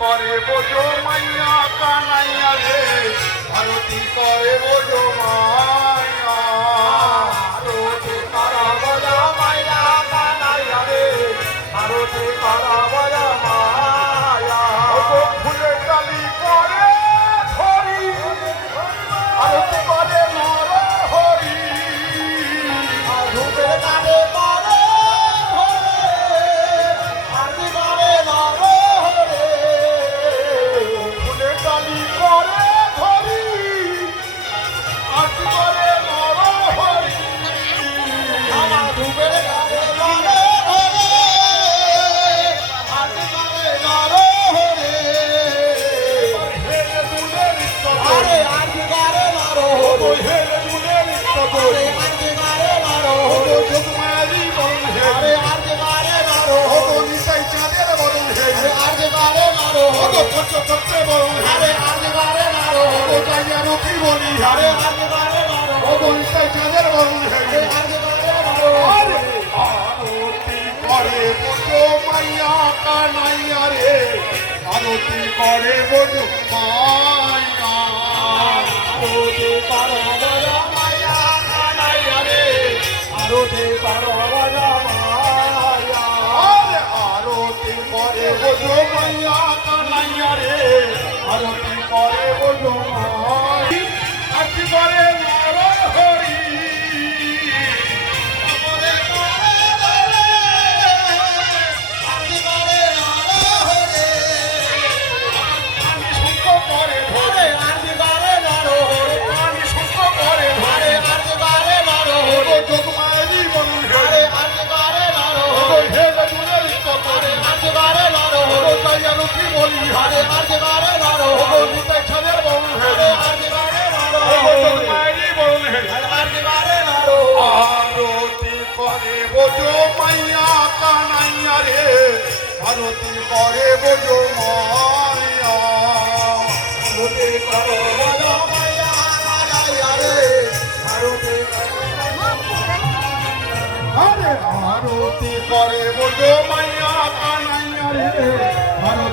করে বোঝো মাইয়া কানাইয়া রে, আরতি করে বোঝো মাইয়া। আরতি করা বোঝো মাইয়া কানাইয়া রে, আরতি করা বোঝো মাইয়া। ফুলে ডালি করে হরি, আরতি করে নর হরি। ধূপের কানে পরে আরতি করে নর হরে। ফুলে ডালি করে হরি, আরতি করে নর হরি। আমার ধূপের কানে পরে আরতি করে নর হরে। হেলে দুলে নৃত্য আরে আরতি করে নর হরে, হেলে দুলে নৃত্য আরে আরতি করে নর হরে, যোগমায়ারি বরণ আরে হে, আরতি করে নর হরে, নিতাই চাঁদের বরণ হে, আরে আরতি করে নর হরে, পঞ্চতত্ত্বে বরণ হে, আরে আরতি করে নর হরে, যাইয়া রথি বলি আরে হারে, আরতি করে নর হরে, নিতাই চাঁদের বরণ হে। আরে আরতি করে নর হরে। আরতি করে বোঝো মাইয়া কানাইয়া রে, আরতি করে বোঝো মাইয়া। আরতি করো বলো মায়া কানাইয়া রে, আরতি করো বলো মায়া। আরে আরতি করে বোঝো মাইয়া কানাইয়া রে, আরতি করে বোঝো মাইয়া। আরতি করে নর হরি, করে করে বলে, আরতি করে নর হরে। আমি শুদ্ধ করে আরে আরতি করে নর হরে, আমি শুদ্ধ করে আরে আরতি করে নর হরে, যোগমায়ারি বরণ হে, আরে আরতি করে নর হরে, হেলে দুলে নৃত্য আরে আরতি করে নর হরে, যাইয়া রথি বলি আরে হারে, আরতি করে নর হরে, নিতাই চাঁদের বরণ হে, আরে আরতি করে নর হরে, যোগমায়ারি বরণ হে। আরতি করে নর হরে। আরতি করে বোঝো মাইয়া কানাইয়া রে, আরতি করে বোঝো মাইয়া। আরতি করো বলো মায়া কানাইয়া রে, আরতি করো আরে আরতি করে বোঝো মাইয়া কানাইয়া রে, আরতি